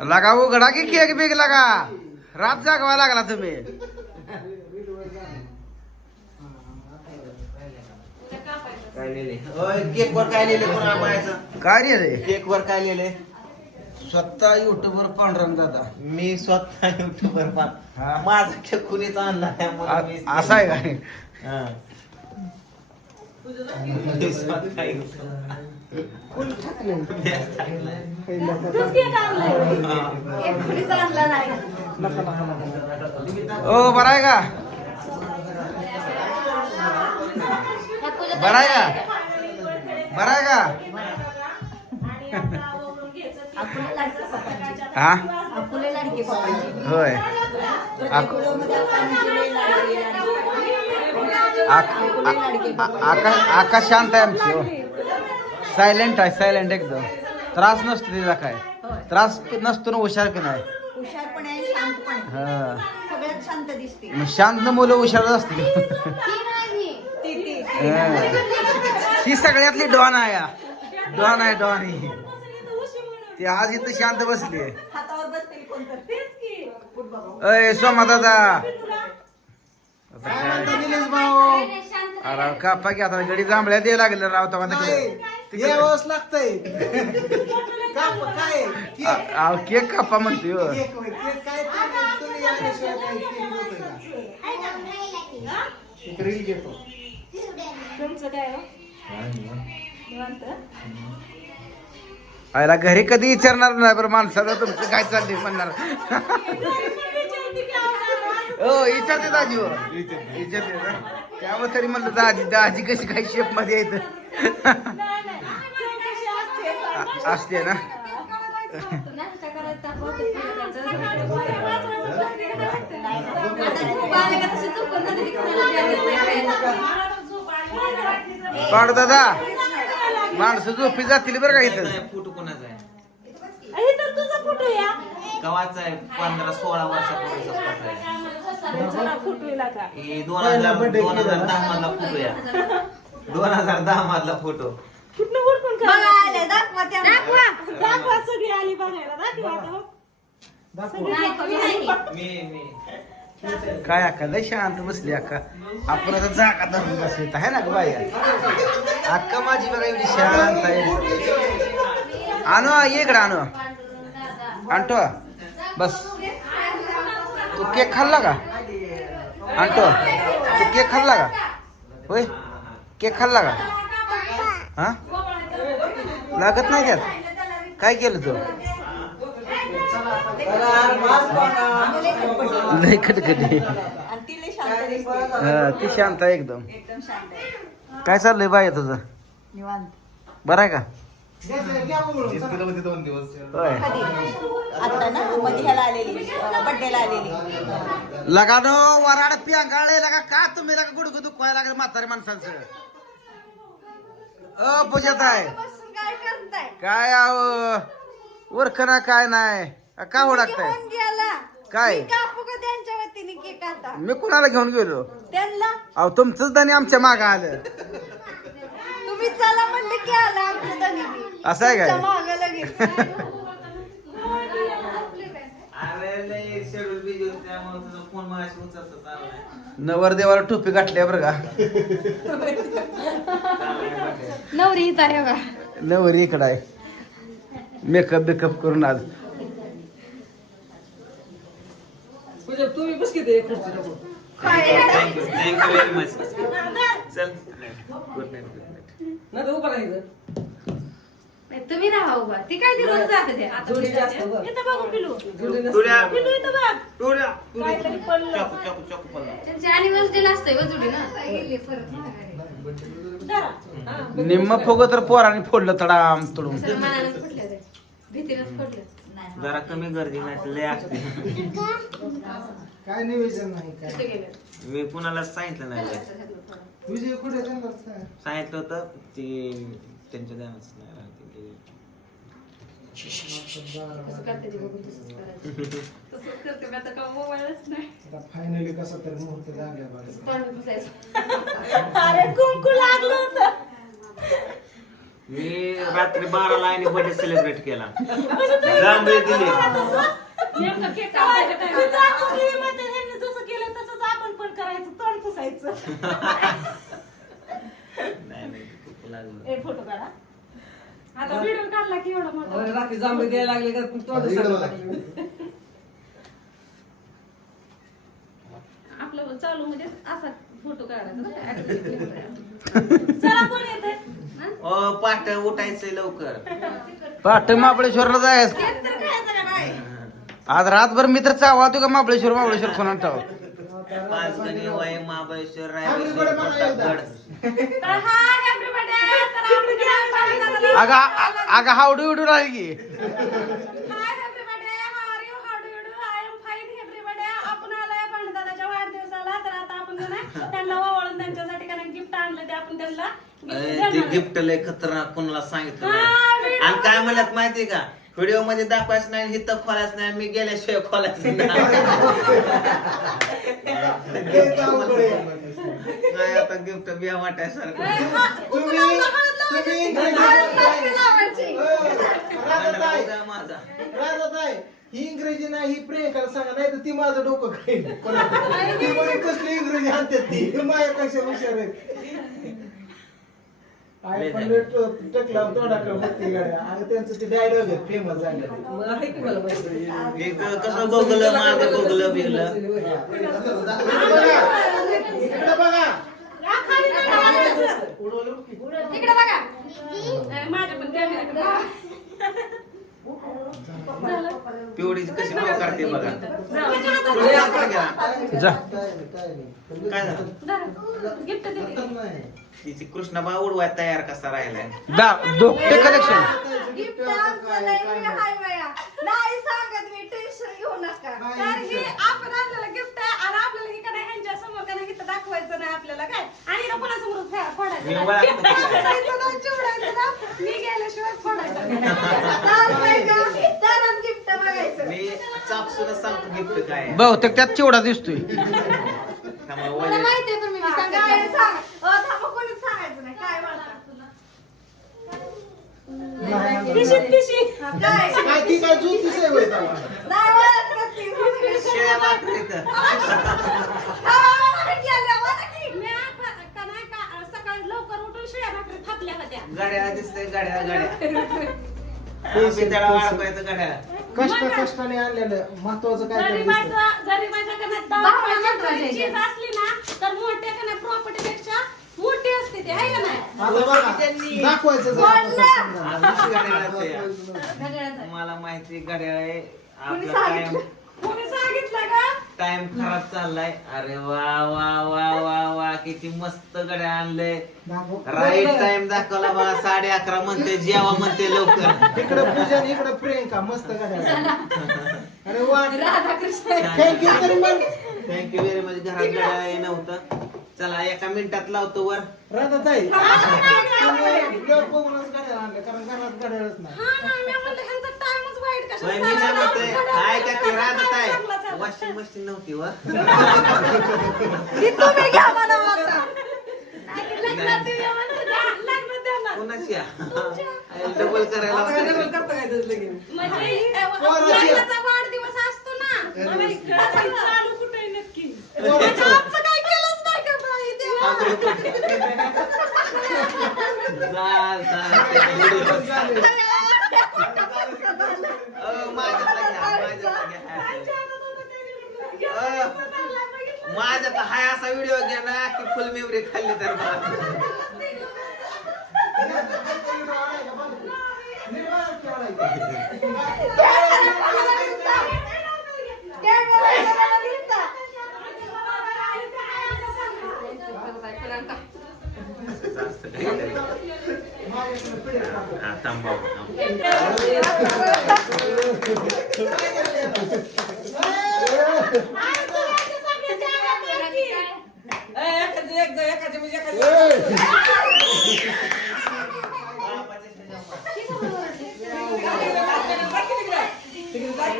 लगा उघडा की केक बिग लागा? रात जागवा लागला तुम्ही। काय लिहिले? होय केक वर काय लिहिले कोणा म्हणायचं काय रे रे केक वर काय लिहिले? स्वतः युट्यूब वर पांढरंग दादा. मी स्वतः युट्यूबवर हा. पाहत माझा केक कुणीच आणला असं आहे काय हा. मी स्वतः YouTube- ओ बरं आहे का? बरं आहे का? बरं आहे का? हा? होय. आकाश आकाश शांत आहे आमची हो. सायलेंट आहे सायलेंट एकदम. त्रास नसतो तिला काय. त्रास नसतो ना हुशार की नाही हुशार पण आहे शांत पण आहे. हा. सगळ्यात शांत दिसते. मग शांत मुलं हुशारच असतील. ती ती हा. ही सगळ्यातली डॉन आहे हा. डॉन आहे डॉन ही. ती आज इथं शांत बसली अय सोमा दादा. काय म्हणता निलेश भाऊ? अरे कापा की आता गडी जांभळ्या द्यायला लागले राव तेव्हा नाही तिकडे. यावंच लागतंय. का काय? केक केक कापा म्हणते हो. केक होय केक काय तुम्ही- तुम्ही आल्याशिवाय काय केक होतंय का? एक रील घेतो तुमचं काय हो? निवांत? आयला घरी कधी विचारणार नाही बरं माणसाचं तुमचं काय चाललंय म्हणणार. हो विचारते दाजी हो. विचारते ना? त्यामुळे तरी म्हणलं दाजी दाजी कशी काय शेपमध्ये येत असते ना? पांडू दादा माणसं झोपी जातील बरं का इथं? फोटो कोणाचा आहे? हे तर तुझा फोटो या गव्हाचा आहे पंधरा सोळा वर्षापूर्वीचा फोटो आहे. हे दोन हजार दोन हजार दहा मधला फोटो या. दोन हजार दहा मधला फोटो कुठनं हुडकून बघा काढला? आले दाखवा त्या. दाखवा दाखवा सगळी आली बघायला. दाखवा आता. नाही तुम्ही नाही. मी मी. काय अक्का लय शांत बसली अक्का. आपण आता जागा धरून बसवीत आहे ना ग बाई अक्का माझी बघा एवढी शांत आहे. आणू ये इकडे आणू. आणतो. बस. तू केक खाल्ला का? आणतो. तू केक खाल्ला का? होय? केक खाल्ला का? हा? लागत नाही त्यात? काय केलं तू? लय कटकटी हा, ती शांत आहे एकदम. काय चाललंय बाय तुझं? बरं आहे का? दोन दिवस. होय. कधी? आता ना? मध्ये ह्याला आलेली. बड्डेला आलेली. लगानो वराड पिंगाळे लगा का तुम्ही? लगा गुडगु दुखवायला लागले म्हातारे माणसांचं. अ पूजात आहे. बसून काय करताय काय आव उरखना काय नाही. अ, का घेऊन गेला. काय? मी कापू का त्यांच्या वतीने केक आता मी कुणाला घेऊन गेलो? त्यांना? अहो तुमचंच धनी आमच्या माग आलं. तुम्ही चला म्हणले की आला. असं आहे काय? नवरदेवाला टोपी गाठल्या बरं का? नवरी इथं आहे बघा. नवरी इकडं आहे. मेकअप बिकअप करून आज. तुम्ही बस किती. चल गुड नाईट गुड नाईट नाही उभं राहायचं तुम्ही राहा उभा ती काय दिवस जाते ते? आता जोडी जास्त बरं. इथं बघू पिलू. जोडी नसते. तुऱ्या पिलू इथं बघ तुऱ्या काहीतरी पडलं. चाकू चाकू चाकू पडला. त्यांची अॅनिव्हर्सरी असते वजुडी ना जरा निम्म फोग तर पोराने फोडलं तडाम तडून. सगळं मनानच फुटलं ते? भीतीनंच फुटलं जरा कमी गर्दी नाही लय असते काय नियोजन नाही काय? तिथे गेलं? मी कुणाला सांगितलं नाही लय. विजय कुठे? सांगितलं होतं ती त्यांच्या ध्यानाच नाही राहत. ते कसं करते ती बघून तसंच करायचं तसंच करते मी आता का मोबाईलच नाही आता फायनली कसा तरी मुहूर्त लागला बाळा. तोंड पुसायचं अरे कुंकू लागलं होतं मी रात्री बाराला आणि बर्थडे सेलिब्रेट केला जांभळे दिले नेमकं केक तर. आपली ह्यांनी जसं केलं तसंच आपण पण करायचं तोंड पुसायचं नाही नाही खूप लागलं ए फोटो काढा आता व्हिडिओ काढला की एवढा मोठा. अरे रात्री जांभळे द्यायला लागले का? तोंड आपलं चालू मध्ये असा फोटो काढायचा. चला कोण येते ओ पाठ उठायचंय लवकर. पाठ महाबळेश्वरला जायचं. आज रातभर मी तर चावतो का महाबळेश्वर महाबळेश्वर कोणा ठाव पाच गणी वय महाबळेश्वर. प्रतापगड तर हाय एव्हरीबडी तर आपण काय पाहिलं अगं अगं हावडू उडून आली की? Hi everybody how are you how do you do I am fine everybody आपण आलोय पांडदादाच्या वाढदिवसाला. तर आता आपण का नाही त्यांना ओवाळून त्यांच्यासाठी का गिफ्ट आणलं ते आपण त्यांना gift अरे, देणार ते आहे. गिफ्ट लय खतरनाक कोणाला सांगितलं हा, नाही video आणि काय म्हणत माहितीये का? व्हिडिओमध्ये दाखवायचं नाही हिथं खोलायचं नाही मी गेल्याशिवाय खोलायचं तेच अवघड आहे. नाही आता गिफ्ट बिया वाटायसारखं. तुम्ही तुम्ही इंग्रजी राधाताई. उद्या माझा. राधाताई ही इंग्रजी नाही ही प्रियंकाला सांगा. नाही तर ती माझं डोकं खाईल. परत. ती म्हणे कसली इंग्रजी आणते ती? माझ्यापेक्षा हुशार आहे. आहे पण टकला गाड्या आणि त्यांचं ते डायलॉग आहे फेमस झालेले मग आहे की मला माहिती. हे क- कसं बिगलं इकडे बघा बघा हा, माझ्या पण कशी भाव करते बघा काय झालं? गिफ्ट तिची कृष्णबा उडवाय तयार कसा राहिलाय दा दोघे कलेक्शन. नाही सांगत मी टेन्शन घेऊ नका कारण हे आपण आणलेलं गिफ्ट आहे आणि आपल्याला हे का नाही ह्यांच्या समोर का नाही इथं दाखवायचं नाही आपल्याला काय आणि ना कोणासमोर फे- फोडायचं मी नाही. ओळखतो Gift की काय. फोडायचं नाही, चिवडायचं नाही. मी गेल्याशिवाय फोडायचं नाही. चालतंय का? तरच गिफ्ट बघायचं मी चापसूनच सांगतो गिफ्ट काय आहे. बहुतेक त्यात चिवडा दिसतोय त्यामुळे मला वय- माहितीये तुम्ही सांगा काय सांग अ, थांबा, कोणीच सांगायचं नाही काय म्हणतात पिशीत पिशीत काय काय ती काय ज्योतिष आहे होय तेव्हा? नाही ओळखत ती. शेळ्या भाकरीत. हा, मला गेल्या, मला की. मी आता का नाही का, सकाळी लवकर उठून शिळ्या भाकरी थापल्या होत्या गाड्या दिसतंय गाड्या गाड्या आम्ही त्याला वाढवायचं गाड्या कष्ट कष्टाने आणलेलं महत्वाचं काय तर दिसतं. गरीबाचं गरीबाच्या का नाही, दहा भावना पाण्याची महत्वाची आहे. चीज असली ना तर मोठ्या का नाही प्रॉपर्टी पेक्षा मोठी असते ती आहे का नाही आता बघा दाखवायचं जरा बोललं. घड्याळाचं आहे. मला माहिती गाड्या आहे. कोणी आपला टाइम सांगितलं? कोणी सांगितलं का? टाइम खराब चाललाय. अरे वा वा वा वा वा किती मस्त गड्या आणलंय. दाखव. राईट टाइम दाखवला बा साडे अकरा म्हणते जेवा म्हणते लवकर. इकडं पूजन इकडं प्रियंका मस्त गाड्या अरे वा. राधाकृष्ण. थँक्यू तरी मग थँक्यू व्हेरी मच घरात गड्या नव्हतं. चला एका मिनिटात लावतो वर. राधा ताई तुम्ही बघूनच गाड्या आणल्या कारण घरात गाड्याच नाही हा ना मी म्हणलं ह्यांचा टाइमच वाईट कशाला होय, मी काय चालला? म्हणते घड्याळ काय का ते राहत चांगला आहे चालला. वॉशिंग मशीन नव्हती व ती तुम्ही घ्या म्हणा आता. नाही, लग्नात देऊया म्हणते ना, लग्नात देणार. कोणाची डबल करायला आता काय डबल होतं. करता काय त्याचं लगीन? म्हणजे अ, पोराची. लग्नाचा वाढदिवस असतो ना आणि तसं चालू कुठे आहे नक्की पोराची. म्हणजे आमचं काही केलंच नाही का बाई देवा? जा, जा, ते व्हिडिओ. अ, माझ्यातला घ्या, माझ्यातला घ्या. अ, माझ्यात हाय असा व्हिडिओ घ्या ना की फुल मेमरी खाल्ली तर बा. हा, थांब भाऊ, थांब. ए, एकाची एक जा, एकाची म्हणजे एकाची.